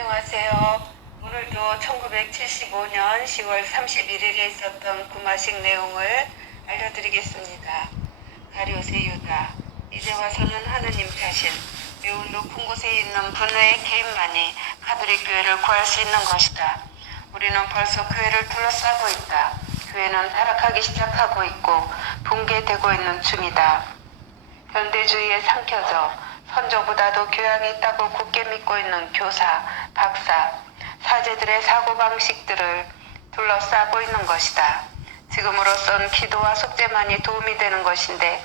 안녕하세요. 오늘도 1975년 10월 31일에 있었던 구마식 내용을 알려드리겠습니다. 가룟세 유다, 이제 와서는 하느님 자신, 매우 높은 곳에 있는 분의 개인만이 가톨릭 교회를 구할 수 있는 것이다. 우리는 벌써 교회를 둘러싸고 있다. 교회는 타락하기 시작하고 있고 붕괴되고 있는 중이다. 현대주의에 삼켜져 선조보다도 교양이 있다고 굳게 믿고 있는 교사, 박사, 사제들의 사고방식들을 둘러싸고 있는 것이다. 지금으로선 기도와 숙제만이 도움이 되는 것인데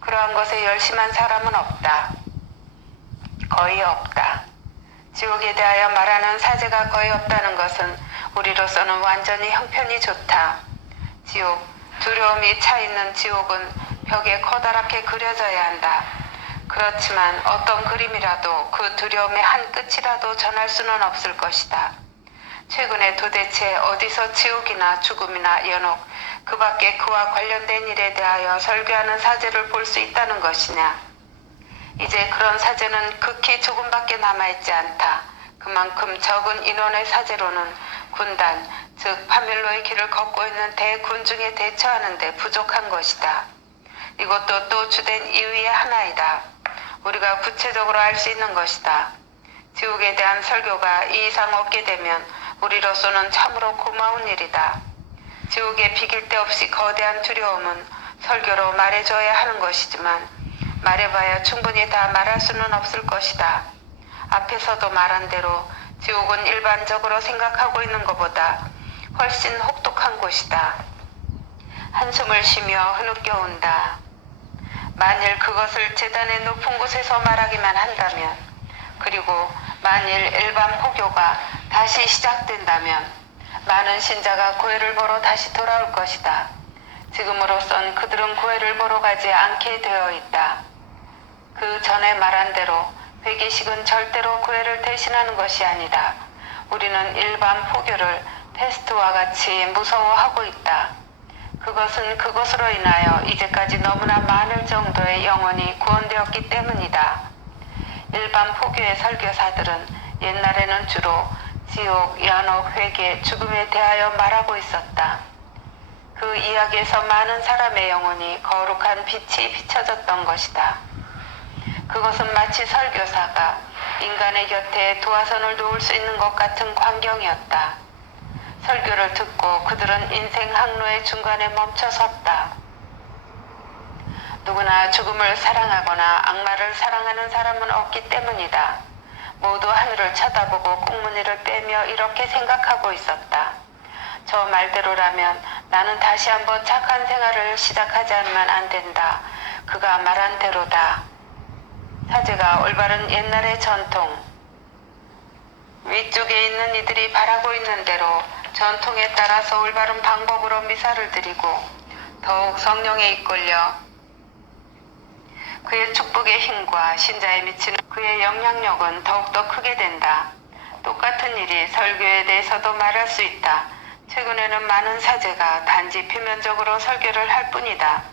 그러한 것에 열심한 사람은 없다. 거의 없다. 지옥에 대하여 말하는 사제가 거의 없다는 것은 우리로서는 완전히 형편이 좋다. 지옥, 두려움이 차있는 지옥은 벽에 커다랗게 그려져야 한다. 그렇지만 어떤 그림이라도 그 두려움의 한 끝이라도 전할 수는 없을 것이다. 최근에 도대체 어디서 지옥이나 죽음이나 연옥, 그 밖에 그와 관련된 일에 대하여 설교하는 사제를 볼 수 있다는 것이냐? 이제 그런 사제는 극히 조금밖에 남아있지 않다. 그만큼 적은 인원의 사제로는 군단, 즉 파멸로의 길을 걷고 있는 대군중에 대처하는 데 부족한 것이다. 이것도 또 주된 이유의 하나이다. 우리가 구체적으로 알 수 있는 것이다. 지옥에 대한 설교가 이 이상 없게 되면 우리로서는 참으로 고마운 일이다. 지옥에 비길 데 없이 거대한 두려움은 설교로 말해줘야 하는 것이지만 말해봐야 충분히 다 말할 수는 없을 것이다. 앞에서도 말한 대로 지옥은 일반적으로 생각하고 있는 것보다 훨씬 혹독한 곳이다. 한숨을 쉬며 흐느껴온다. 만일 그것을 제단의 높은 곳에서 말하기만 한다면, 그리고 만일 일반 포교가 다시 시작된다면 많은 신자가 교회를 보러 다시 돌아올 것이다. 지금으로선 그들은 교회를 보러 가지 않게 되어 있다. 그 전에 말한 대로 회개식은 절대로 교회를 대신하는 것이 아니다. 우리는 일반 포교를 패스트와 같이 무서워하고 있다. 그것은 그것으로 인하여 이제까지 너무나 많을 정도의 영혼이 구원되었기 때문이다. 일반 포교의 설교사들은 옛날에는 주로 지옥, 연옥, 회개, 죽음에 대하여 말하고 있었다. 그 이야기에서 많은 사람의 영혼이 거룩한 빛이 비춰졌던 것이다. 그것은 마치 설교사가 인간의 곁에 도화선을 놓을 수 있는 것 같은 광경이었다. 설교를 듣고 그들은 인생 항로의 중간에 멈춰 섰다. 누구나 죽음을 사랑하거나 악마를 사랑하는 사람은 없기 때문이다. 모두 하늘을 쳐다보고 꽁무니를 빼며 이렇게 생각하고 있었다. 저 말대로라면 나는 다시 한번 착한 생활을 시작하지 않으면 안 된다. 그가 말한 대로다. 사제가 올바른 옛날의 전통, 위쪽에 있는 이들이 바라고 있는 대로 전통에 따라서 올바른 방법으로 미사를 드리고 더욱 성령에 이끌려 그의 축복의 힘과 신자에 미치는 그의 영향력은 더욱더 크게 된다. 똑같은 일이 설교에 대해서도 말할 수 있다. 최근에는 많은 사제가 단지 표면적으로 설교를 할 뿐이다.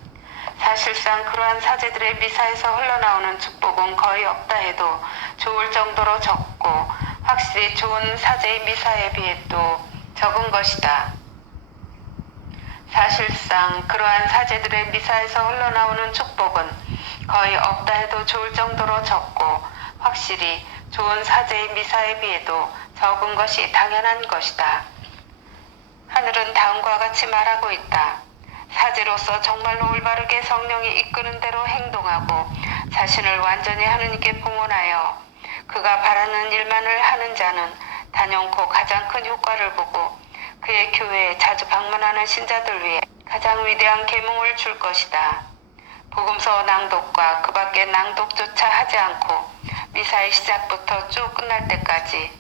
사실상 그러한 사제들의 미사에서 흘러나오는 축복은 거의 없다 해도 좋을 정도로 적고 확실히 좋은 사제의 미사에 비해 또 적은 것이다. 사실상 그러한 사제들의 미사에서 흘러나오는 축복은 거의 없다 해도 좋을 정도로 적고 확실히 좋은 사제의 미사에 비해도 적은 것이 당연한 것이다. 하늘은 다음과 같이 말하고 있다. 사제로서 정말로 올바르게 성령이 이끄는 대로 행동하고 자신을 완전히 하느님께 봉헌하여 그가 바라는 일만을 하는 자는 단연코 가장 큰 효과를 보고 그의 교회에 자주 방문하는 신자들 위해 가장 위대한 계몽을 줄 것이다. 복음서 낭독과 그 밖의 낭독조차 하지 않고 미사의 시작부터 쭉 끝날 때까지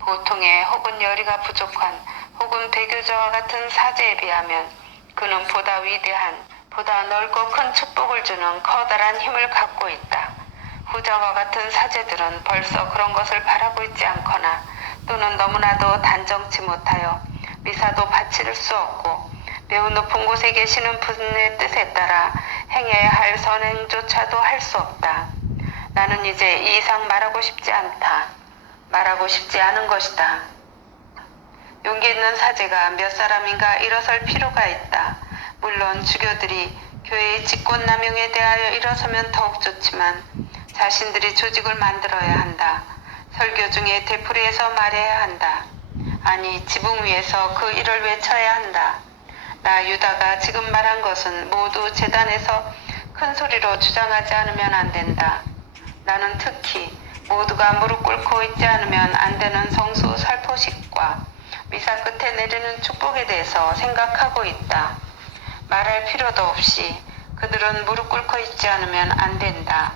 보통의 혹은 열의가 부족한 혹은 배교자와 같은 사제에 비하면 그는 보다 위대한, 보다 넓고 큰 축복을 주는 커다란 힘을 갖고 있다. 후자와 같은 사제들은 벌써 그런 것을 바라고 있지 않거나 또는 너무나도 단정치 못하여 미사도 바칠 수 없고 매우 높은 곳에 계시는 분의 뜻에 따라 행해야 할 선행조차도 할 수 없다. 나는 이제 이 이상 말하고 싶지 않다. 말하고 싶지 않은 것이다. 용기 있는 사제가 몇 사람인가 일어설 필요가 있다. 물론 주교들이 교회의 직권남용에 대하여 일어서면 더욱 좋지만 자신들이 조직을 만들어야 한다. 설교 중에 되풀이해서 말해야 한다. 아니, 지붕 위에서 그 일을 외쳐야 한다. 나 유다가 지금 말한 것은 모두 제단에서 큰 소리로 주장하지 않으면 안 된다. 나는 특히 모두가 무릎 꿇고 있지 않으면 안 되는 성수 살포식과 미사 끝에 내리는 축복에 대해서 생각하고 있다. 말할 필요도 없이 그들은 무릎 꿇고 있지 않으면 안 된다.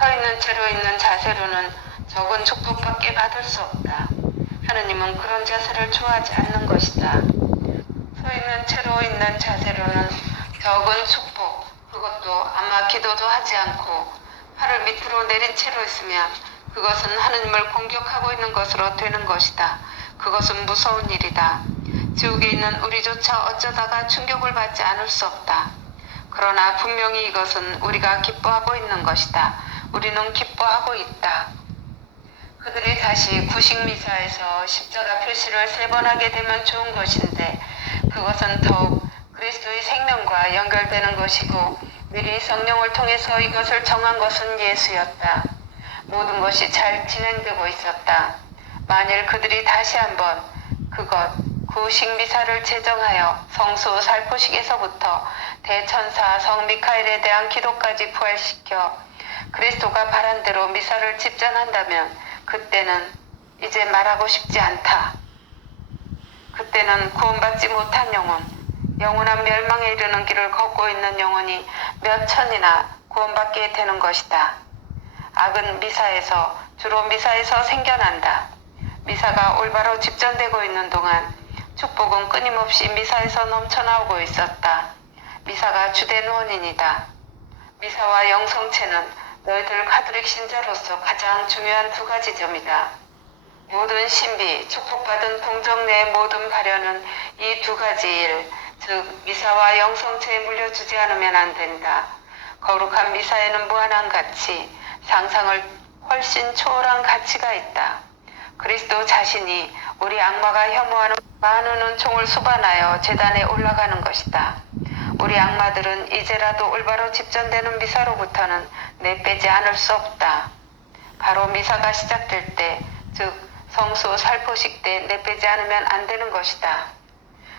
서 있는 채로 있는 자세로는 적은 축복밖에 받을 수 없다. 하느님은 그런 자세를 좋아하지 않는 것이다. 서 있는 채로 있는 자세로는 적은 축복, 그것도 아마 기도도 하지 않고 팔을 밑으로 내린 채로 있으면 그것은 하느님을 공격하고 있는 것으로 되는 것이다. 그것은 무서운 일이다. 지옥에 있는 우리조차 어쩌다가 충격을 받지 않을 수 없다. 그러나 분명히 이것은 우리가 기뻐하고 있는 것이다. 우리는 기뻐하고 있다. 그들이 다시 구식미사에서 십자가 표시를 3번 하게 되면 좋은 것인데 그것은 더욱 그리스도의 생명과 연결되는 것이고 미리 성령을 통해서 이것을 정한 것은 예수였다. 모든 것이 잘 진행되고 있었다. 만일 그들이 다시 한번 구식미사를 제정하여 성수 살포식에서부터 대천사 성 미카엘에 대한 기도까지 부활시켜 그리스도가 바란 대로 미사를 집전한다면 그때는 이제 말하고 싶지 않다. 그때는 구원받지 못한 영원한 멸망에 이르는 길을 걷고 있는 영혼이 몇 천이나 구원받게 되는 것이다. 악은 주로 미사에서 생겨난다. 미사가 올바로 집전되고 있는 동안 축복은 끊임없이 미사에서 넘쳐나오고 있었다. 미사가 주된 원인이다. 미사와 영성체는 너희들 가톨릭 신자로서 가장 중요한 2가지 점이다. 모든 신비, 축복받은 동정 내의 모든 발현은 이 2가지 일, 즉 미사와 영성체에 물려주지 않으면 안 된다. 거룩한 미사에는 무한한 가치, 상상을 훨씬 초월한 가치가 있다. 그리스도 자신이 우리 악마가 혐오하는 많은 은총을 수반하여 제단에 올라가는 것이다. 우리 악마들은 이제라도 올바로 집전되는 미사로부터는 내빼지 않을 수 없다. 바로 미사가 시작될 때, 즉 성수 살포식 때 내빼지 않으면 안 되는 것이다.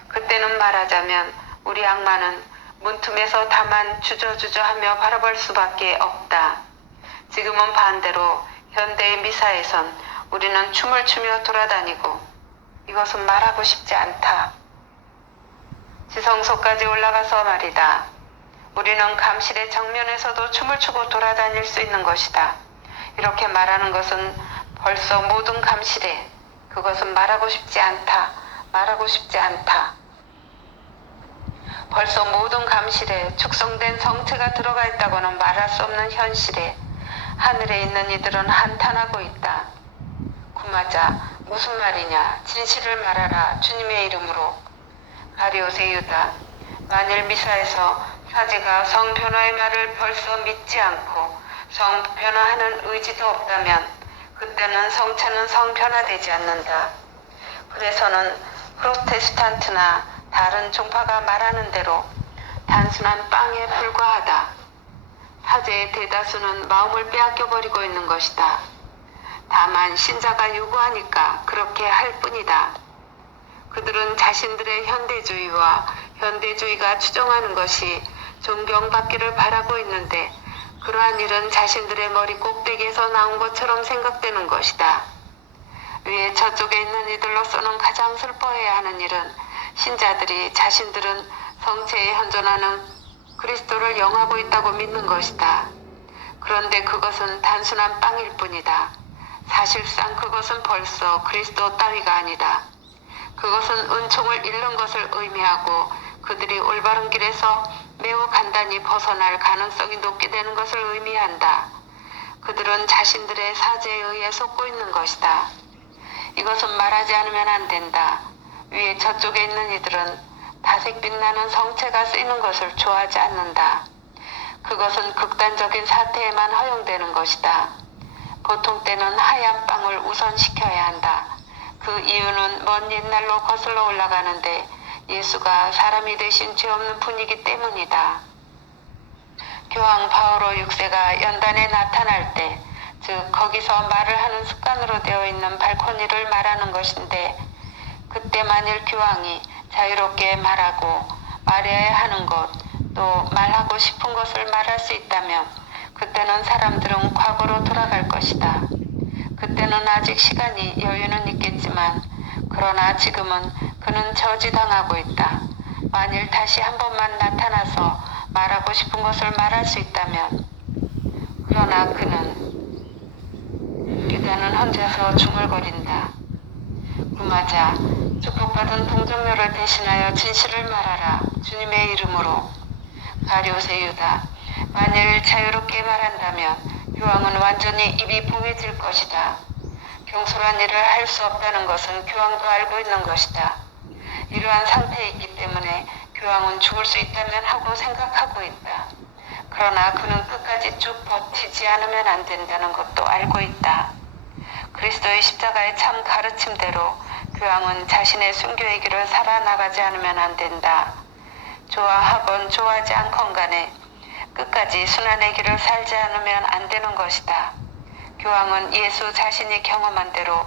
그때는 말하자면 우리 악마는 문틈에서 다만 주저주저하며 바라볼 수밖에 없다. 지금은 반대로 현대의 미사에선 우리는 춤을 추며 돌아다니고 이것은 말하고 싶지 않다. 지성소까지 올라가서 말이다. 우리는 감실의 정면에서도 춤을 추고 돌아다닐 수 있는 것이다. 이렇게 말하는 것은 벌써 모든 감실에 그것은 말하고 싶지 않다. 말하고 싶지 않다. 벌써 모든 감실에 축성된 성체가 들어가 있다고는 말할 수 없는 현실에 하늘에 있는 이들은 한탄하고 있다. 구마자, 무슨 말이냐? 진실을 말하라. 주님의 이름으로. 가리오세 유다, 만일 미사에서 사제가 성변화의 말을 벌써 믿지 않고 성변화하는 의지도 없다면 그때는 성체는 성변화되지 않는다. 그래서는 프로테스탄트나 다른 종파가 말하는 대로 단순한 빵에 불과하다. 사제의 대다수는 마음을 빼앗겨버리고 있는 것이다. 다만 신자가 요구하니까 그렇게 할 뿐이다. 그들은 자신들의 현대주의가 추정하는 것이 존경받기를 바라고 있는데 그러한 일은 자신들의 머리 꼭대기에서 나온 것처럼 생각되는 것이다. 위에 저쪽에 있는 이들로서는 가장 슬퍼해야 하는 일은 신자들이 자신들은 성체에 현존하는 그리스도를 영하고 있다고 믿는 것이다. 그런데 그것은 단순한 빵일 뿐이다. 사실상 그것은 벌써 그리스도 따위가 아니다. 그것은 은총을 잃는 것을 의미하고 그들이 올바른 길에서 매우 간단히 벗어날 가능성이 높게 되는 것을 의미한다. 그들은 자신들의 사제에 의해 속고 있는 것이다. 이것은 말하지 않으면 안 된다. 위에 저쪽에 있는 이들은 다색 빛나는 성체가 쓰이는 것을 좋아하지 않는다. 그것은 극단적인 사태에만 허용되는 것이다. 보통 때는 하얀 빵을 우선시켜야 한다. 그 이유는 먼 옛날로 거슬러 올라가는데 예수가 사람이 되신 죄 없는 분이기 때문이다. 교황 바오로 6세가 연단에 나타날 때, 즉 거기서 말을 하는 습관으로 되어 있는 발코니를 말하는 것인데, 그때 만일 교황이 자유롭게 말하고 말해야 하는 것, 또 말하고 싶은 것을 말할 수 있다면 그때는 사람들은 과거로 돌아갈 것이다. 그때는 아직 시간이 여유는 있겠지만 그러나 지금은 그는 저지당하고 있다. 만일 다시 한 번만 나타나서 말하고 싶은 것을 말할 수 있다면 그러나 그는 유다는 혼자서 중얼거린다. 구마자 축복받은 동정녀를 대신하여 진실을 말하라. 주님의 이름으로. 가룟세 유다, 만일 자유롭게 말한다면 교황은 완전히 입이 봉해질 것이다. 경솔한 일을 할 수 없다는 것은 교황도 알고 있는 것이다. 이러한 상태에 있기 때문에 교황은 죽을 수 있다면 하고 생각하고 있다. 그러나 그는 끝까지 쭉 버티지 않으면 안 된다는 것도 알고 있다. 그리스도의 십자가의 참 가르침대로 교황은 자신의 순교의 길을 살아나가지 않으면 안 된다. 좋아하건 좋아하지 않건 간에 끝까지 순환의 길을 살지 않으면 안 되는 것이다. 교황은 예수 자신이 경험한 대로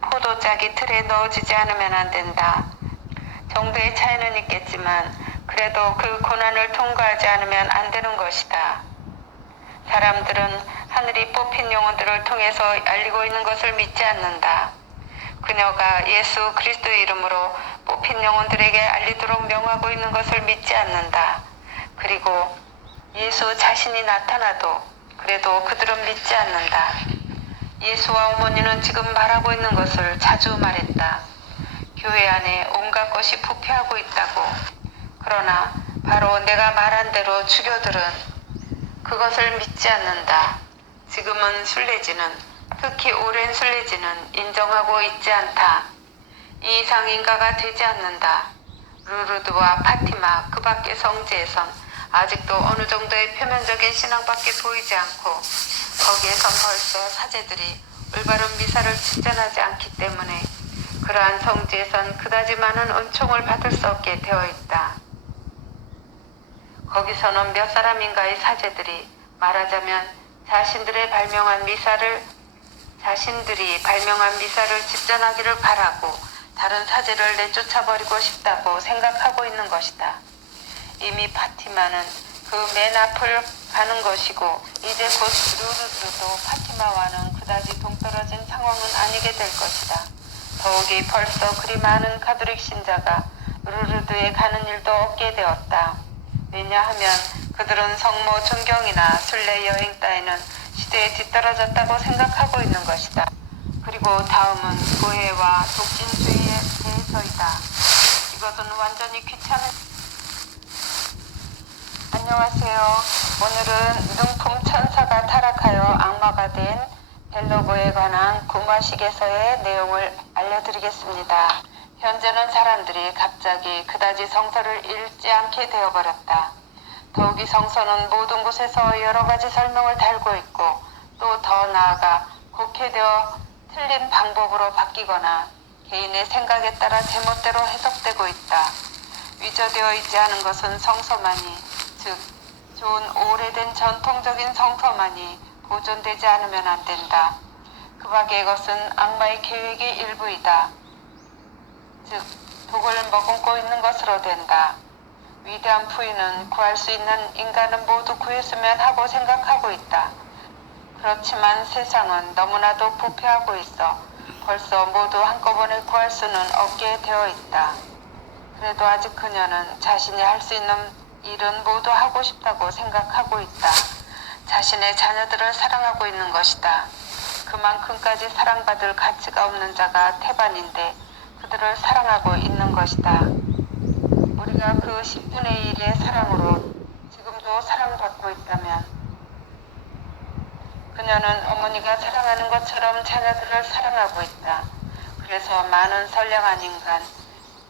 포도짝이 틀에 넣어지지 않으면 안 된다. 정도의 차이는 있겠지만 그래도 그 고난을 통과하지 않으면 안 되는 것이다. 사람들은 하늘이 뽑힌 영혼들을 통해서 알리고 있는 것을 믿지 않는다. 그녀가 예수 그리스도의 이름으로 뽑힌 영혼들에게 알리도록 명하고 있는 것을 믿지 않는다. 그리고 예수 자신이 나타나도 그래도 그들은 믿지 않는다. 예수와 어머니는 지금 말하고 있는 것을 자주 말했다. 교회 안에 온갖 것이 부패하고 있다고. 그러나 바로 내가 말한 대로 주교들은 그것을 믿지 않는다. 지금은 순례지는, 특히 오랜 순례지는 인정하고 있지 않다. 이 이상 인가가 되지 않는다. 루르드와 파티마 그 밖의 성지에선 아직도 어느 정도의 표면적인 신앙밖에 보이지 않고 거기에선 벌써 사제들이 올바른 미사를 집전하지 않기 때문에 그러한 성지에선 그다지 많은 은총을 받을 수 없게 되어 있다. 거기서는 몇 사람인가의 사제들이 말하자면 자신들이 발명한 미사를 집전하기를 바라고 다른 사제를 내쫓아버리고 싶다고 생각하고 있는 것이다. 이미 파티마는 그 맨 앞을 가는 것이고 이제 곧 루르드도 파티마와는 그다지 동떨어진 상황은 아니게 될 것이다. 더욱이 벌써 그리 많은 가톨릭 신자가 루르드에 가는 일도 없게 되었다. 왜냐하면 그들은 성모 존경이나 순례 여행 따위는 시대에 뒤떨어졌다고 생각하고 있는 것이다. 그리고 다음은 교회와 독진주의에 대해서이다. 이것은 완전히 귀찮은. 안녕하세요. 오늘은 능품 천사가 타락하여 악마가 된 벨로그에 관한 구마식에서의 내용을 알려드리겠습니다. 현재는 사람들이 갑자기 그다지 성서를 읽지 않게 되어버렸다. 더욱이 성서는 모든 곳에서 여러 가지 설명을 달고 있고 또 더 나아가 곡해되어 틀린 방법으로 바뀌거나 개인의 생각에 따라 제멋대로 해석되고 있다. 위조되어 있지 않은 것은 성서만이, 즉 좋은 오래된 전통적인 성서만이 보존되지 않으면 안 된다. 그 밖의 것은 악마의 계획의 일부이다. 즉 독을 머금고 있는 것으로 된다. 위대한 부인은 구할 수 있는 인간은 모두 구했으면 하고 생각하고 있다. 그렇지만 세상은 너무나도 부패하고 있어 벌써 모두 한꺼번에 구할 수는 없게 되어 있다. 그래도 아직 그녀는 자신이 할 수 있는 일은 모두 하고 싶다고 생각하고 있다. 자신의 자녀들을 사랑하고 있는 것이다. 그만큼까지 사랑받을 가치가 없는 자가 태반인데 그들을 사랑하고 있는 것이다. 우리가 그 10분의 1의 사랑으로 지금도 사랑받고 있다면 그녀는 어머니가 사랑하는 것처럼 자녀들을 사랑하고 있다. 그래서 많은 선량한 인간,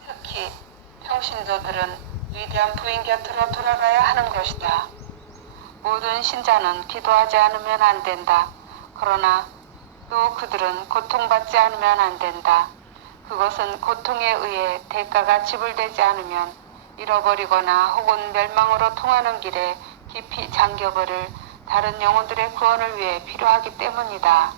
특히 평신도들은 위대한 부인 곁으로 돌아가야 하는 것이다. 모든 신자는 기도하지 않으면 안 된다. 그러나 또 그들은 고통받지 않으면 안 된다. 그것은 고통에 의해 대가가 지불되지 않으면 잃어버리거나 혹은 멸망으로 통하는 길에 깊이 잠겨버릴 다른 영혼들의 구원을 위해 필요하기 때문이다.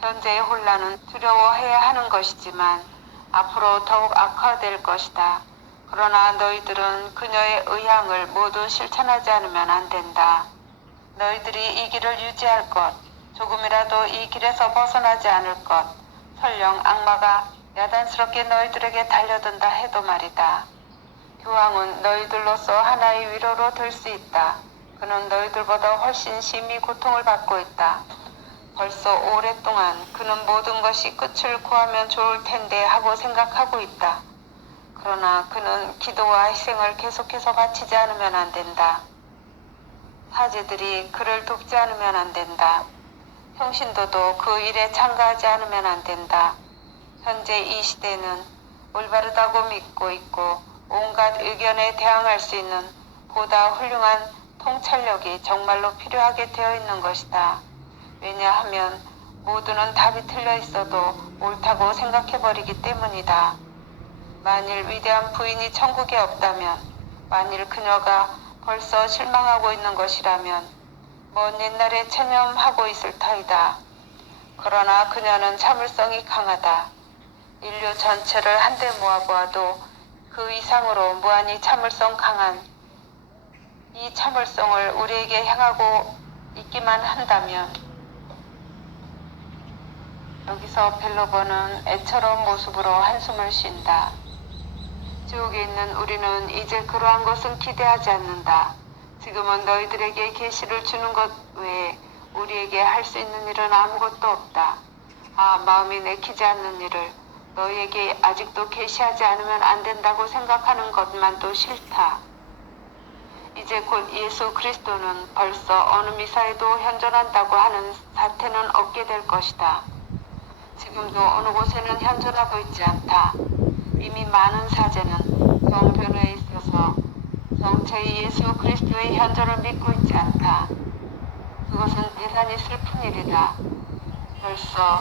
현재의 혼란은 두려워해야 하는 것이지만 앞으로 더욱 악화될 것이다. 그러나 너희들은 그녀의 의향을 모두 실천하지 않으면 안 된다. 너희들이 이 길을 유지할 것, 조금이라도 이 길에서 벗어나지 않을 것, 설령 악마가 야단스럽게 너희들에게 달려든다 해도 말이다. 교황은 너희들로서 하나의 위로로 될 수 있다. 그는 너희들보다 훨씬 심히 고통을 받고 있다. 벌써 오랫동안 그는 모든 것이 끝을 구하면 좋을 텐데 하고 생각하고 있다. 그러나 그는 기도와 희생을 계속해서 바치지 않으면 안 된다. 사제들이 그를 돕지 않으면 안 된다. 평신도도 그 일에 참가하지 않으면 안 된다. 현재 이 시대는 올바르다고 믿고 있고 온갖 의견에 대항할 수 있는 보다 훌륭한 통찰력이 정말로 필요하게 되어 있는 것이다. 왜냐하면 모두는 답이 틀려 있어도 옳다고 생각해버리기 때문이다. 만일 위대한 부인이 천국에 없다면, 만일 그녀가 벌써 실망하고 있는 것이라면 먼 옛날에 체념하고 있을 터이다. 그러나 그녀는 참을성이 강하다. 인류 전체를 한데 모아보아도 그 이상으로 무한히 참을성 강한 이 참을성을 우리에게 향하고 있기만 한다면. 여기서 벨로버는 애처로운 모습으로 한숨을 쉰다. 지옥에 있는 우리는 이제 그러한 것은 기대하지 않는다. 지금은 너희들에게 계시를 주는 것 외에 우리에게 할 수 있는 일은 아무것도 없다. 마음이 내키지 않는 일을 너희에게 아직도 계시하지 않으면 안 된다고 생각하는 것만도 싫다. 이제 곧 예수 그리스도는 벌써 어느 미사에도 현존한다고 하는 사태는 없게 될 것이다. 지금도 어느 곳에는 현존하고 있지 않다. 이미 많은 사제는 성변호에 있어서 정체의 예수 그리스도의 현존을 믿고 있지 않다. 그것은 대단히 슬픈 일이다. 벌써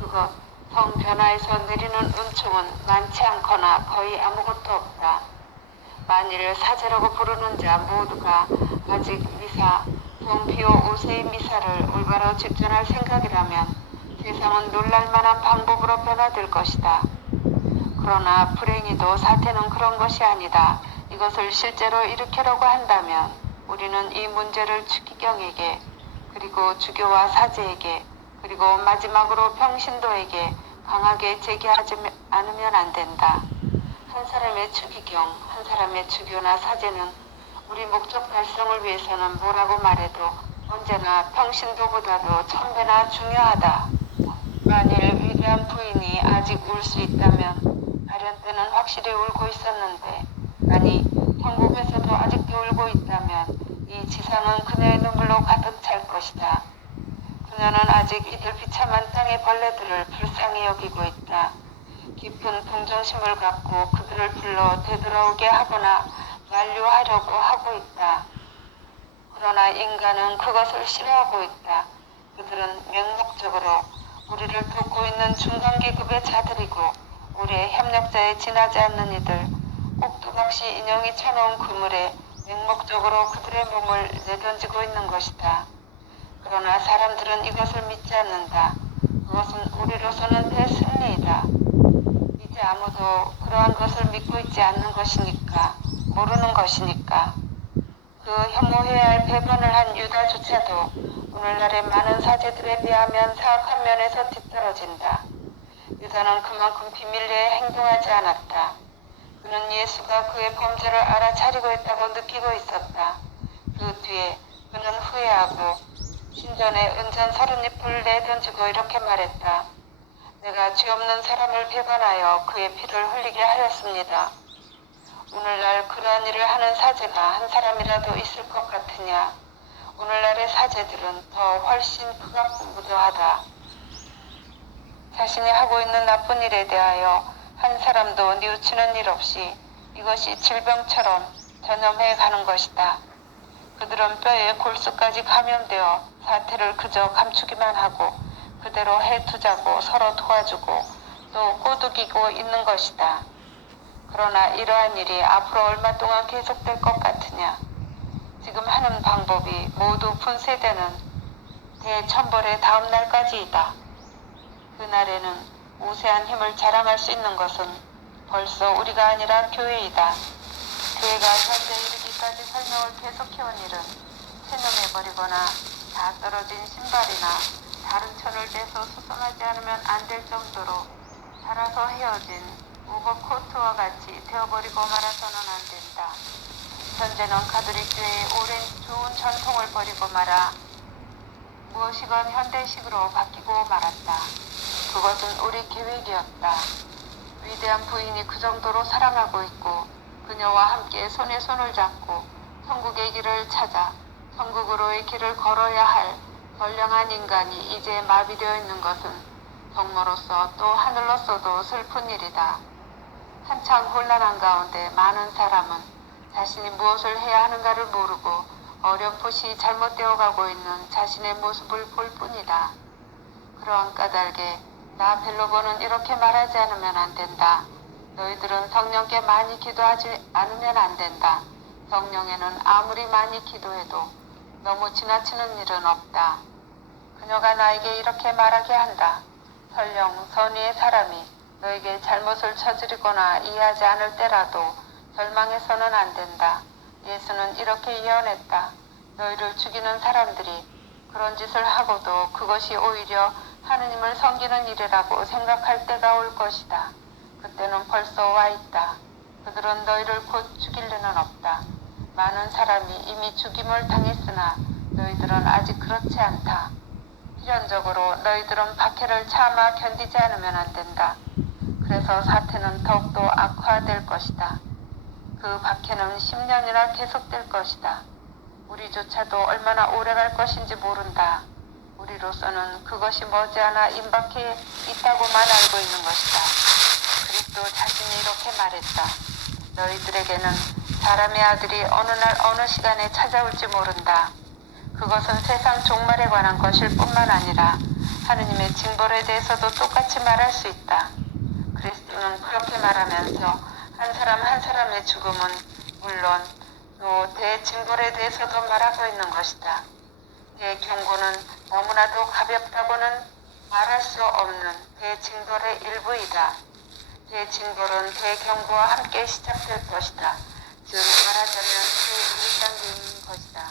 그것 성변화에서 내리는 은총은 많지 않거나 거의 아무것도 없다. 만일 사제라고 부르는 자 모두가 아직 미사, 성피오 5세의 미사를 올바로 집전할 생각이라면 세상은 놀랄만한 방법으로 변화될 것이다. 그러나 불행히도 사태는 그런 것이 아니다. 이것을 실제로 일으키려고 한다면 우리는 이 문제를 추기경에게, 그리고 주교와 사제에게, 그리고 마지막으로 평신도에게 강하게 제기하지 않으면 안 된다. 한 사람의 추기경, 한 사람의 주교나 사제는 우리 목적 달성을 위해서는 뭐라고 말해도 언제나 평신도보다도 1000배나 중요하다. 만일 위대한 부인이 아직 울 수 있다면 발현 때는 확실히 울고 있었는데, 아니 천국에서도 아직도 울고 있다면 이 지상은 그녀의 눈물로 가득 찰 것이다. 그녀는 아직 이들 비참한 땅의 벌레들을 불쌍히 여기고 있다. 깊은 동정심을 갖고 그들을 불러 되돌아오게 하거나 만류하려고 하고 있다. 그러나 인간은 그것을 싫어하고 있다. 그들은 맹목적으로 우리를 돕고 있는 중간계급의 자들이고 우리의 협력자에 지나지 않는 이들, 꼭두각시 인형이 쳐놓은 그물에 맹목적으로 그들의 몸을 내던지고 있는 것이다. 그러나 사람들은 이것을 믿지 않는다. 그것은 우리로서는 대승리이다. 이제 아무도 그러한 것을 믿고 있지 않는 것이니까, 모르는 것이니까. 그 혐오해야 할 배반을 한 유다조차도 오늘날의 많은 사제들에 비하면 사악한 면에서 뒤떨어진다. 유다는 그만큼 비밀리에 행동하지 않았다. 그는 예수가 그의 범죄를 알아차리고 있다고 느끼고 있었다. 그 뒤에 그는 후회하고 신전에 은전 30잎을 내던지고 이렇게 말했다. 내가 죄 없는 사람을 배반하여 그의 피를 흘리게 하였습니다. 오늘날 그러한 일을 하는 사제가 한 사람이라도 있을 것 같으냐? 오늘날의 사제들은 더 훨씬 극악무도하다. 자신이 하고 있는 나쁜 일에 대하여 한 사람도 뉘우치는 일 없이 이것이 질병처럼 전염해 가는 것이다. 그들은 뼈에 골수까지 감염되어 사태를 그저 감추기만 하고 그대로 해두자고 서로 도와주고 또 꼬드기고 있는 것이다. 그러나 이러한 일이 앞으로 얼마 동안 계속될 것 같으냐? 지금 하는 방법이 모두 분쇄되는 대천벌의 다음 날까지이다. 그날에는 우세한 힘을 자랑할 수 있는 것은 벌써 우리가 아니라 교회이다. 교회가 현재 이르기까지 설명을 계속해온 일은 체념해버리거나 다 떨어진 신발이나 다른 천을 대서 수선하지 않으면 안 될 정도로 자라서 헤어진 오버코트와 같이 되어버리고 말아서는 안 된다. 현재는 가톨릭교회의 오랜 좋은 전통을 버리고 말아 무엇이건 현대식으로 바뀌고 말았다. 그것은 우리 계획이었다. 위대한 부인이 그 정도로 사랑하고 있고 그녀와 함께 손에 손을 잡고 천국의 길을 찾아 천국으로의 길을 걸어야 할 선량한 인간이 이제 마비되어 있는 것은 동무로서 또 하늘로서도 슬픈 일이다. 한창 혼란한 가운데 많은 사람은 자신이 무엇을 해야 하는가를 모르고 어렴풋이 잘못되어 가고 있는 자신의 모습을 볼 뿐이다. 그러한 까닭에 나 벨로보는 이렇게 말하지 않으면 안 된다. 너희들은 성령께 많이 기도하지 않으면 안 된다. 성령에는 아무리 많이 기도해도 너무 지나치는 일은 없다. 그녀가 나에게 이렇게 말하게 한다. 설령 선의의 사람이 너에게 잘못을 저지르거나 이해하지 않을 때라도 절망해서는 안 된다. 예수는 이렇게 예언했다. 너희를 죽이는 사람들이 그런 짓을 하고도 그것이 오히려 하느님을 섬기는 일이라고 생각할 때가 올 것이다. 그때는 벌써 와 있다. 그들은 너희를 곧 죽일 리는 없다. 많은 사람이 이미 죽임을 당했으나 너희들은 아직 그렇지 않다. 필연적으로 너희들은 박해를 참아 견디지 않으면 안 된다. 그래서 사태는 더욱더 악화될 것이다. 그 박해는 10년이나 계속될 것이다. 우리조차도 얼마나 오래 갈 것인지 모른다. 우리로서는 그것이 머지않아 임박해 있다고만 알고 있는 것이다. 그리스도 자신이 이렇게 말했다. 너희들에게는 사람의 아들이 어느 날 어느 시간에 찾아올지 모른다. 그것은 세상 종말에 관한 것일 뿐만 아니라 하느님의 징벌에 대해서도 똑같이 말할 수 있다. 그리스도는 그렇게 말하면서 한 사람 한 사람의 죽음은 물론 또 대징벌에 대해서도 말하고 있는 것이다. 대경고는 너무나도 가볍다고는 말할 수 없는 대징벌의 일부이다. 대징벌은 대경고와 함께 시작될 것이다. 즉 말하자면 제1단계인 것이다.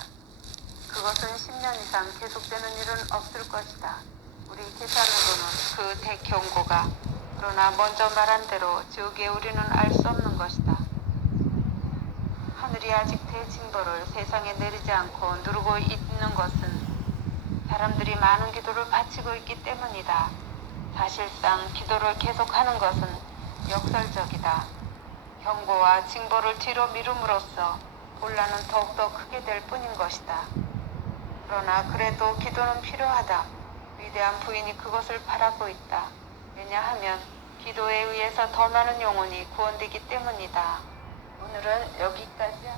그것은 10년 이상 계속되는 일은 없을 것이다. 우리 계산으로는 그 대경고가 그러나 먼저 말한 대로 지옥에 우리는 알 수 없는 것이다. 하늘이 아직 대징벌을 세상에 내리지 않고 누르고 있는 것은 사람들이 많은 기도를 바치고 있기 때문이다. 사실상 기도를 계속하는 것은 역설적이다. 경고와 징벌을 뒤로 미룸으로써 혼란은 더욱더 크게 될 뿐인 것이다. 그러나 그래도 기도는 필요하다. 위대한 부인이 그것을 바라고 있다. 왜냐하면 기도에 의해서 더 많은 영혼이 구원되기 때문이다. 오늘은 여기까지야.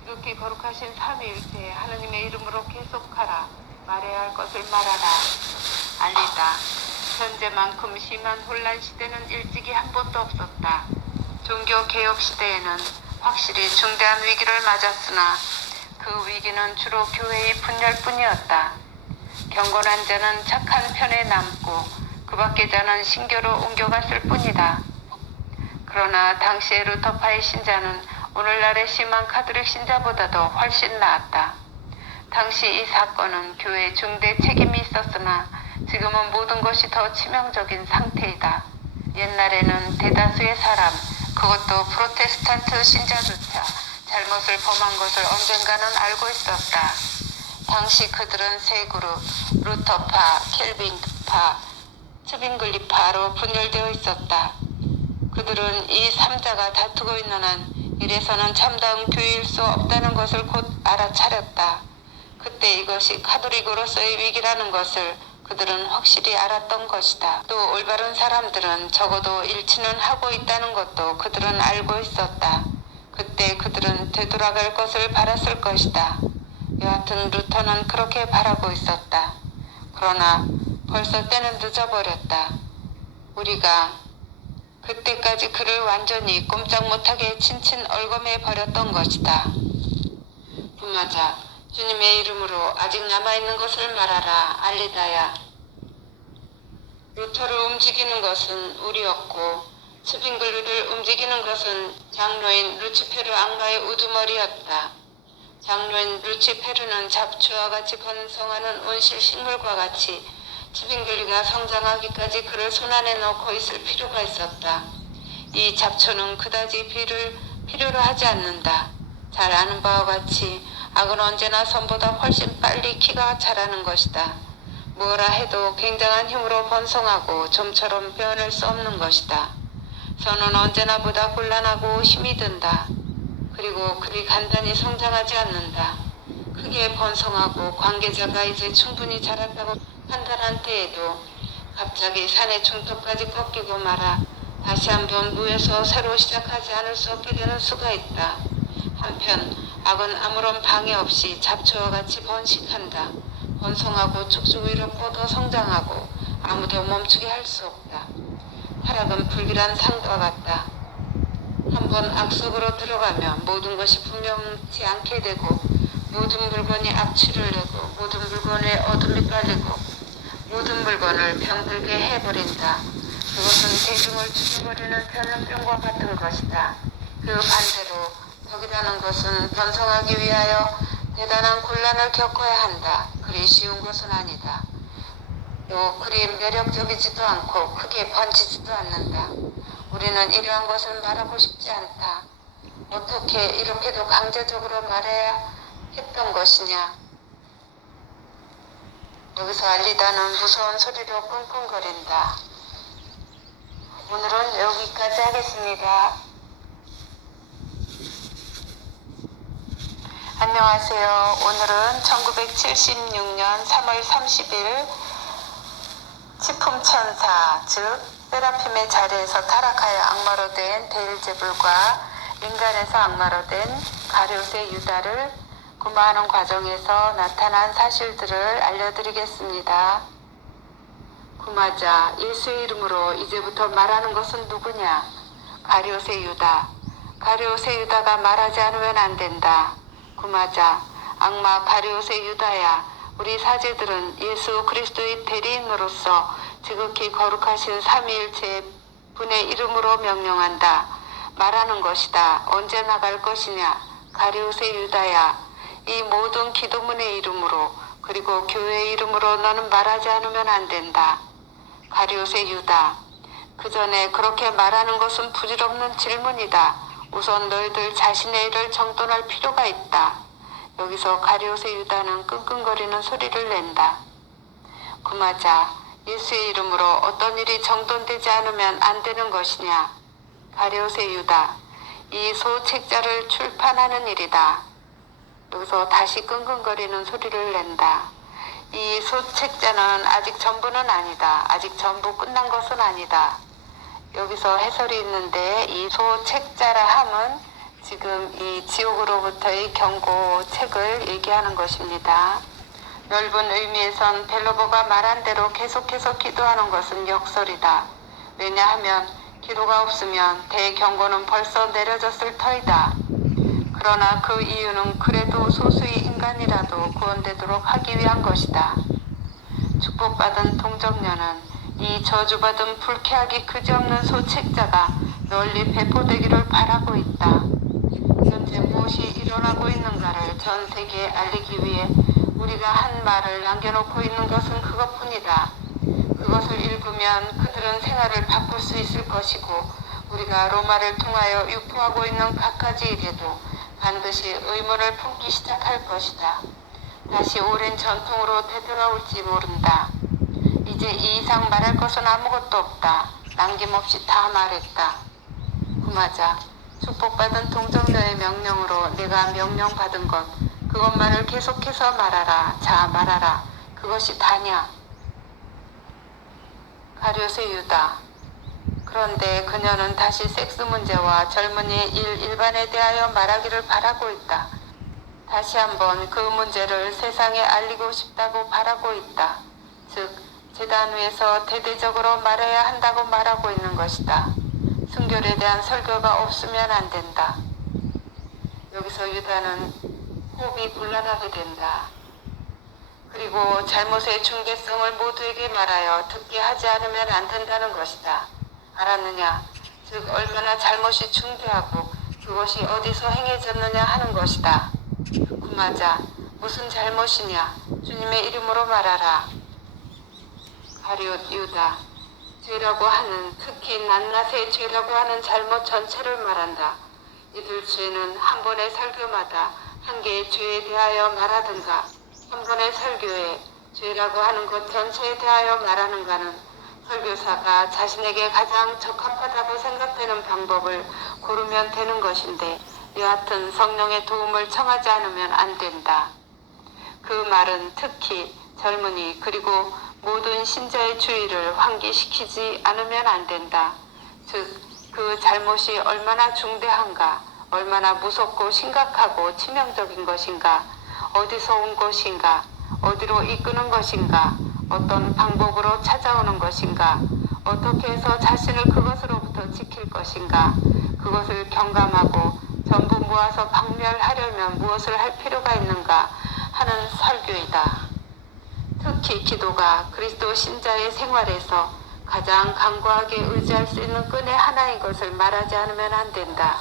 지극히 거룩하신 삼위일체 하느님의 이름으로 계속하라. 말해야 할 것을 말하라. 알리다. 현재만큼 심한 혼란 시대는 일찍이 한 번도 없었다. 종교개혁 시대에는 확실히 중대한 위기를 맞았으나 그 위기는 주로 교회의 분열뿐이었다. 경건한 자는 착한 편에 남고 그 밖의 자는 신교로 옮겨갔을 뿐이다. 그러나 당시의 루터파의 신자는 오늘날의 심한 가톨릭 신자보다도 훨씬 나았다. 당시 이 사건은 교회에 중대 책임이 있었으나 지금은 모든 것이 더 치명적인 상태이다. 옛날에는 대다수의 사람, 그것도 프로테스탄트 신자조차 잘못을 범한 것을 언젠가는 알고 있었다. 당시 그들은 세 그룹, 루터파, 켈빈파, 스빙글리파로 분열되어 있었다. 그들은 이 3자가 다투고 있는 한 이래서는 참다운 교회일 수 없다는 것을 곧 알아차렸다. 그 그때 이것이 가톨릭으로서의 위기라는 것을 그들은 확실히 알았던 것이다. 또 올바른 사람들은 적어도 일치는 하고 있다는 것도 그들은 알고 있었다. 그때 그들은 되돌아갈 것을 바랐을 것이다. 여하튼 루터는 그렇게 바라고 있었다. 그러나 벌써 때는 늦어버렸다. 우리가 그때까지 그를 완전히 꼼짝 못하게 친친 얼검해 버렸던 것이다. 부마자, 주님의 이름으로 아직 남아있는 것을 말하라. 알리다야. 루터를 움직이는 것은 우리였고 스빙글리를 움직이는 것은 장로인 루치페르 악마의 우두머리였다. 장로인 루치페르는 잡초와 같이 번성하는 온실 식물과 같이 스빙글리가 성장하기까지 그를 손안에 넣고 있을 필요가 있었다. 이 잡초는 그다지 비를 필요로 하지 않는다. 잘 아는 바와 같이 악은 언제나 선보다 훨씬 빨리 키가 자라는 것이다. 뭐라 해도 굉장한 힘으로 번성하고 좀처럼 베어낼 수 없는 것이다. 선은 언제나 보다 곤란하고 힘이 든다. 그리고 그리 간단히 성장하지 않는다. 크게 번성하고 관계자가 이제 충분히 자랐다고 판단한 때에도 갑자기 산의 중턱까지 꺾이고 말아 다시 한번 무에서 새로 시작하지 않을 수 없게 되는 수가 있다. 한편 악은 아무런 방해 없이 잡초와 같이 번식한다. 번성하고 쭉쭉 위로 뻗어 성장하고 아무도 멈추게 할 수 없다. 타락은 불길한 상과 같다. 한번 악 속으로 들어가면 모든 것이 분명치 않게 되고 모든 물건이 악취를 내고 모든 물건에 어둠이 깔리고 모든 물건을 병들게 해버린다. 그것은 대중을 죽여버리는 전염병과 같은 것이다. 그 반대로 덕이라는 것은 번성하기 위하여 대단한 곤란을 겪어야 한다. 그리 쉬운 것은 아니다. 또 그리 매력적이지도 않고 크게 번지지도 않는다. 우리는 이러한 것을 말하고 싶지 않다. 어떻게 이렇게도 강제적으로 말해야 했던 것이냐. 여기서 알리다는 무서운 소리로 끙끙거린다. 오늘은 여기까지 하겠습니다. 안녕하세요. 오늘은 1976년 3월 30일 치품천사, 즉 세라핌의 자리에서 타락하여 악마로 된 베엘제불과 인간에서 악마로 된 가룟의 유다를 구마하는 과정에서 나타난 사실들을 알려드리겠습니다. 구마자, 예수의 이름으로 이제부터 말하는 것은 누구냐? 가룟의 유다. 가룟의 유다가 말하지 않으면 안 된다. 구마자, 악마 가룟의 유다야. 우리 사제들은 예수 그리스도의 대리인으로서 지극히 거룩하신 삼위일체 분의 이름으로 명령한다. 말하는 것이다. 언제 나갈 것이냐? 가룟의 유다야. 이 모든 기도문의 이름으로 그리고 교회의 이름으로 너는 말하지 않으면 안 된다. 가룟의 유다. 그 전에 그렇게 말하는 것은 부질없는 질문이다. 우선 너희들 자신의 일을 정돈할 필요가 있다. 여기서 가룟의 유다는 끙끙거리는 소리를 낸다. 구마자, 예수의 이름으로 어떤 일이 정돈되지 않으면 안 되는 것이냐? 가룟의 유다, 이 소책자를 출판하는 일이다. 여기서 다시 끙끙거리는 소리를 낸다. 이 소책자는 아직 전부는 아니다. 아직 전부 끝난 것은 아니다. 여기서 해설이 있는데 이 소책자라 함은 지금 이 지옥으로부터의 경고책을 얘기하는 것입니다. 넓은 의미에선 벨로버가 말한 대로 계속해서 기도하는 것은 역설이다. 왜냐하면 기도가 없으면 대경고는 벌써 내려졌을 터이다. 그러나 그 이유는 그래도 소수의 인간이라도 구원되도록 하기 위한 것이다. 축복받은 동정녀는 이 저주받은 불쾌하기 그지없는 소책자가 널리 배포되기를 바라고 있다. 현재 무엇이 일어나고 있는가를 전 세계에 알리기 위해 우리가 한 말을 남겨놓고 있는 것은 그것뿐이다. 그것을 읽으면 그들은 생활을 바꿀 수 있을 것이고 우리가 로마를 통하여 유포하고 있는 갖가지 일에도 반드시 의문을 품기 시작할 것이다. 다시 오랜 전통으로 되돌아올지 모른다. 이제 이 이상 말할 것은 아무것도 없다. 남김없이 다 말했다. 구마자, 축복받은 동정녀의 명령으로 내가 명령받은 것, 그것만을 계속해서 말하라. 자, 말하라. 그것이 다냐? 가룟의 유다. 그런데 그녀는 다시 섹스 문제와 젊은이의 일반에 대하여 말하기를 바라고 있다. 다시 한번 그 문제를 세상에 알리고 싶다고 바라고 있다. 즉, 제단 위에서 대대적으로 말해야 한다고 말하고 있는 것이다. 순결에 대한 설교가 없으면 안 된다. 여기서 유다는 호흡이 곤란하게 된다. 그리고 잘못의 중대성을 모두에게 말하여 듣게 하지 않으면 안 된다는 것이다. 알았느냐? 즉 얼마나 잘못이 중대하고 그것이 어디서 행해졌느냐 하는 것이다. 구마자, 무슨 잘못이냐? 주님의 이름으로 말하라. 가룟 유다, 죄라고 하는, 특히 낱낱의 죄라고 하는 잘못 전체를 말한다. 이들 죄는 한 번의 설교마다 한 개의 죄에 대하여 말하든가 한 번의 설교에 죄라고 하는 것 전체에 대하여 말하는가는 설교사가 자신에게 가장 적합하다고 생각되는 방법을 고르면 되는 것인데 여하튼 성령의 도움을 청하지 않으면 안 된다. 그 말은 특히 젊은이 그리고 모든 신자의 주의를 환기시키지 않으면 안 된다. 즉, 그 잘못이 얼마나 중대한가, 얼마나 무섭고 심각하고 치명적인 것인가, 어디서 온 것인가, 어디로 이끄는 것인가, 어떤 방법으로 찾아오는 것인가, 어떻게 해서 자신을 그것으로부터 지킬 것인가, 그것을 경감하고 전부 모아서 박멸하려면 무엇을 할 필요가 있는가 하는 설교이다. 특히 기도가 그리스도 신자의 생활에서 가장 강고하게 의지할 수 있는 끈의 하나인 것을 말하지 않으면 안 된다.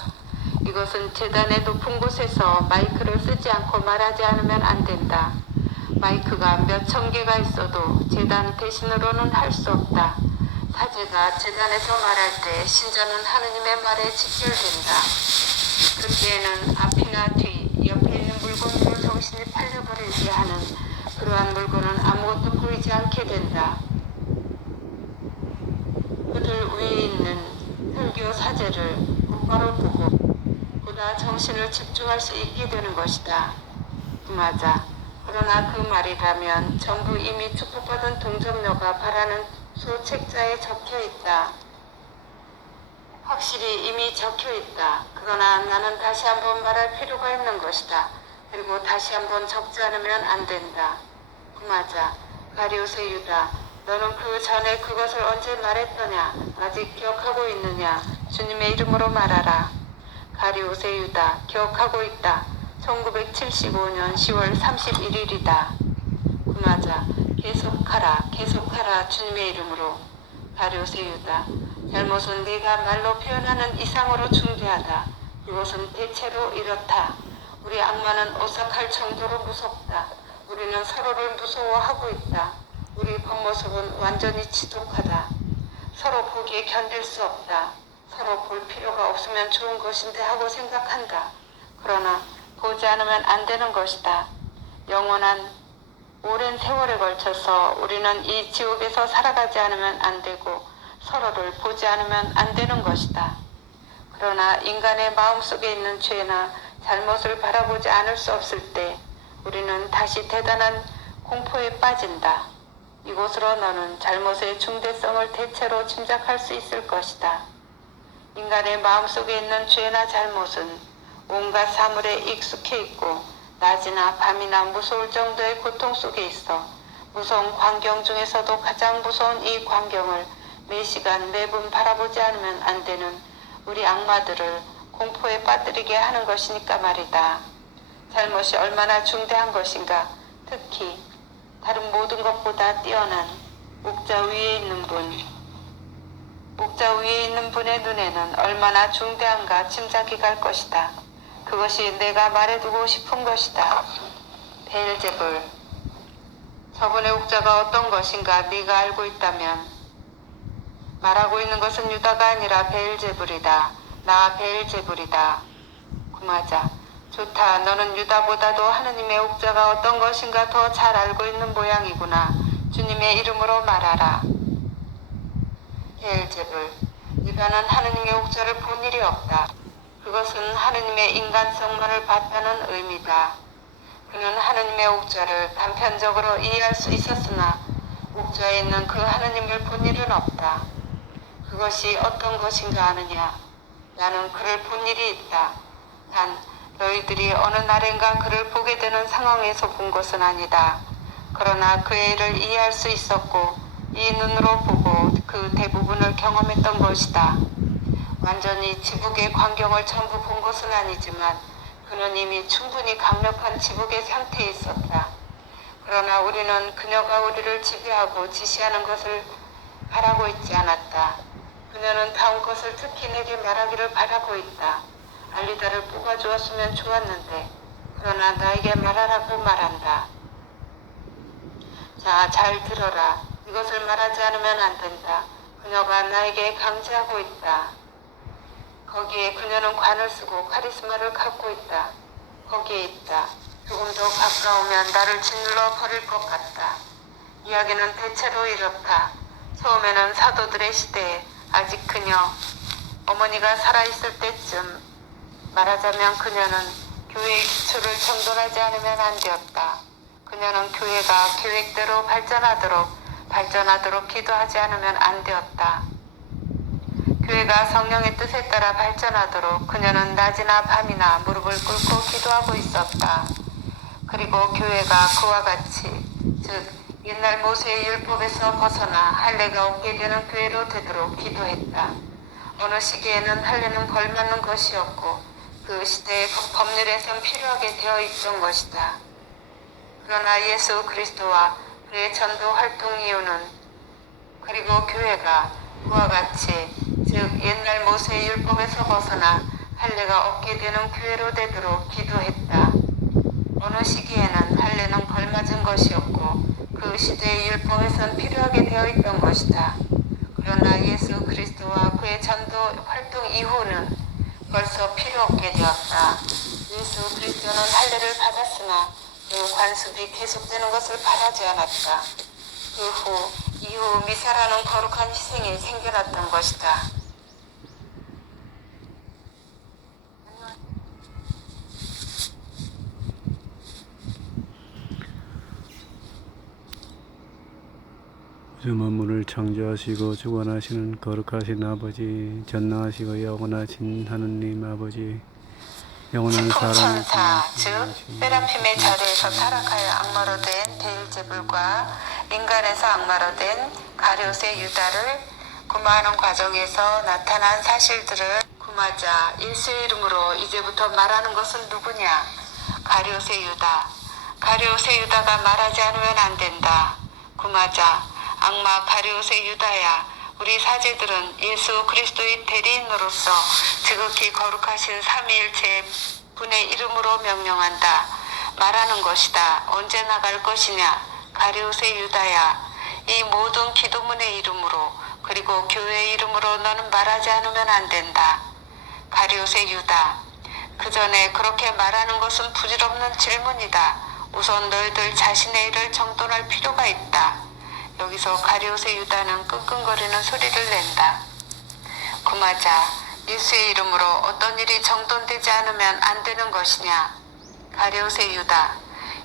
이것은 제단의 높은 곳에서 마이크를 쓰지 않고 말하지 않으면 안 된다. 마이크가 몇천 개가 있어도 제단 대신으로는 할 수 없다. 사제가 제단에서 말할 때 신자는 하느님의 말에 직결된다. 그때에는 앞이나 뒤, 옆에 있는 물건으로 정신이 팔려버리게 하는 그러한 물건은 아무것도 보이지 않게 된다. 그들 위에 있는 설교 사제를 곧바로 보고 보다 정신을 집중할 수 있게 되는 것이다. 맞아. 그러나 그 말이라면 전부 이미 축복받은 동정녀가 바라는 소책자에 적혀있다. 확실히 이미 적혀있다. 그러나 나는 다시 한번 말할 필요가 있는 것이다. 그리고 다시 한번 적지 않으면 안 된다. 맞아. 가룟의 유다, 너는 그 전에 그것을 언제 말했더냐? 아직 기억하고 있느냐? 주님의 이름으로 말하라. 가룟의 유다, 기억하고 있다. 1975년 10월 31일이다. 맞아. 계속하라, 계속하라. 주님의 이름으로. 가룟의 유다, 잘못은 네가 말로 표현하는 이상으로 중대하다. 그것은 대체로 이렇다. 우리 악마는 오싹할 정도로 무섭다. 우리는 서로를 무서워하고 있다. 우리 겉모습은 완전히 지독하다. 서로 보기에 견딜 수 없다. 서로 볼 필요가 없으면 좋은 것인데 하고 생각한다. 그러나 보지 않으면 안 되는 것이다. 영원한 오랜 세월에 걸쳐서 우리는 이 지옥에서 살아가지 않으면 안 되고 서로를 보지 않으면 안 되는 것이다. 그러나 인간의 마음속에 있는 죄나 잘못을 바라보지 않을 수 없을 때 우리는 다시 대단한 공포에 빠진다. 이곳으로 너는 잘못의 중대성을 대체로 짐작할 수 있을 것이다. 인간의 마음속에 있는 죄나 잘못은 온갖 사물에 익숙해 있고 낮이나 밤이나 무서울 정도의 고통 속에 있어 무서운 광경 중에서도 가장 무서운 이 광경을 매 시간 매분 바라보지 않으면 안 되는 우리 악마들을 공포에 빠뜨리게 하는 것이니까 말이다. 잘못이 얼마나 중대한 것인가, 특히 다른 모든 것보다 뛰어난 옥자 위에 있는 옥자 위에 있는 분의 눈에는 얼마나 중대한가 짐작이 갈 것이다. 그것이 내가 말해두고 싶은 것이다. 베엘제불, 저분의 옥자가 어떤 것인가 네가 알고 있다면 말하고 있는 것은 유다가 아니라 베엘제불이다. 나 베엘제불이다. 구마자, 좋다. 너는 유다보다도 하느님의 옥자가 어떤 것인가 더 잘 알고 있는 모양이구나. 주님의 이름으로 말하라. 베엘제불, 유다는 하느님의 옥자를 본 일이 없다. 그것은 하느님의 인간성만을 봤다는 의미다. 그는 하느님의 옥좌를 단편적으로 이해할 수 있었으나 옥좌에 있는 그 하느님을 본 일은 없다. 그것이 어떤 것인가 아느냐? 나는 그를 본 일이 있다. 단 너희들이 어느 날인가 그를 보게 되는 상황에서 본 것은 아니다. 그러나 그의 일을 이해할 수 있었고 이 눈으로 보고 그 대부분을 경험했던 것이다. 완전히 지붕의 광경을 전부 본 것은 아니지만 그는 이미 충분히 강력한 지붕의 상태에 있었다. 그러나 우리는 그녀가 우리를 지배하고 지시하는 것을 바라고 있지 않았다. 그녀는 다음 것을 특히 내게 말하기를 바라고 있다. 알리다를 뽑아주었으면 좋았는데 그러나 나에게 말하라고 말한다. 자, 잘 들어라. 이것을 말하지 않으면 안 된다. 그녀가 나에게 감지하고 있다. 거기에 그녀는 관을 쓰고 카리스마를 갖고 있다. 거기에 있다. 조금 더 가까우면 나를 짓눌러 버릴 것 같다. 이야기는 대체로 이렇다. 처음에는 사도들의 시대에 아직 그녀, 어머니가 살아있을 때쯤 말하자면 그녀는 교회의 기초를 정돈하지 않으면 안 되었다. 그녀는 교회가 계획대로 발전하도록 기도하지 않으면 안 되었다. 교회가 성령의 뜻에 따라 발전하도록 그녀는 낮이나 밤이나 무릎을 꿇고 기도하고 있었다. 그리고 교회가 그와 같이, 즉 옛날 모세의 율법에서 벗어나 할례가 없게 되는 교회로 되도록 기도했다. 어느 시기에는 할례는 걸맞는 것이었고 그 시대의 법률에선 필요하게 되어 있던 것이다. 그러나 예수 그리스도와 그의 전도 활동 이유는 그리고 교회가 그와 같이 즉 옛날 모세의 율법에서 벗어나 할례가 없게 되는 교회로 되도록 기도했다. 어느 시기에는 할례는 걸맞은 것이었고 그 시대의 율법에선 필요하게 되어 있던 것이다. 그러나 예수 그리스도와 그의 전도 활동 이후는 벌써 필요 없게 되었다. 예수 그리스도는 할례를 받았으나 그 관습이 계속되는 것을 바라지 않았다. 이후 미사라는 거룩한 희생이 생겨났던 것이다. 우주 만물을 창조하시고 주관하시는 거룩하신 아버지, 전능하시고 영원하신 하느님 아버지, 영원한 사랑의 천사, 즉 세라핌의 자리에서 타락하여 악마로 된 베엘제불과 인간에서 악마로 된 가룟의 유다를 구마하는 과정에서 나타난 사실들을 구마자 예수의 이름으로 이제부터 말하는 것은 누구냐? 가룟의 유다. 가룟의 유다가 말하지 않으면 안 된다. 구마자 악마 가룟의 유다야. 우리 사제들은 예수 그리스도의 대리인으로서 지극히 거룩하신 삼위일체 분의 이름으로 명령한다. 말하는 것이다. 언제 나갈 것이냐? 가룟의 유다야. 이 모든 기도문의 이름으로 그리고 교회의 이름으로 너는 말하지 않으면 안 된다. 가룟의 유다. 그 전에 그렇게 말하는 것은 부질없는 질문이다. 우선 너희들 자신의 일을 정돈할 필요가 있다. 여기서 가룟의 유다는 끙끙거리는 소리를 낸다. 구마자 예수의 이름으로 어떤 일이 정돈되지 않으면 안 되는 것이냐? 가룟의 유다.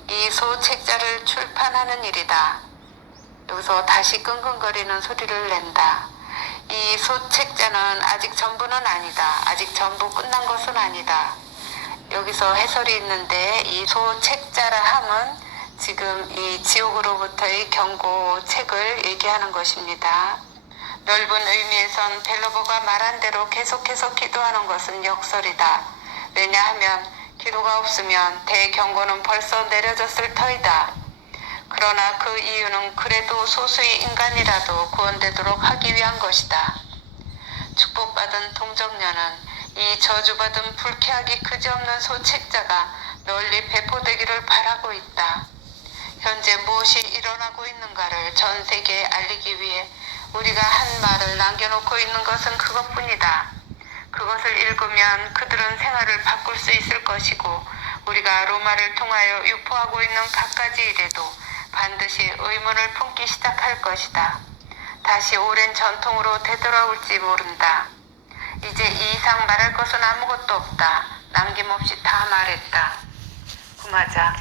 이 소책자를 출판하는 일이다. 여기서 다시 끙끙거리는 소리를 낸다. 이 소책자는 아직 전부는 아니다. 아직 전부 끝난 것은 아니다. 여기서 해설이 있는데 이 소책자라 함은 지금 이 지옥으로부터의 경고책을 얘기하는 것입니다. 넓은 의미에선 벨로보가 말한 대로 계속해서 기도하는 것은 역설이다. 왜냐하면 기도가 없으면 대경고는 벌써 내려졌을 터이다. 그러나 그 이유는 그래도 소수의 인간이라도 구원되도록 하기 위한 것이다. 축복받은 동정녀는 이 저주받은 불쾌하기 그지없는 소책자가 널리 배포되기를 바라고 있다. 현재 무엇이 일어나고 있는가를 전 세계에 알리기 위해 우리가 한 말을 남겨놓고 있는 것은 그것뿐이다. 그것을 읽으면 그들은 생활을 바꿀 수 있을 것이고 우리가 로마를 통하여 유포하고 있는 갖가지 일에도 반드시 의문을 품기 시작할 것이다. 다시 오랜 전통으로 되돌아올지 모른다. 이제 이 이상 말할 것은 아무것도 없다. 남김없이 다 말했다. 구마자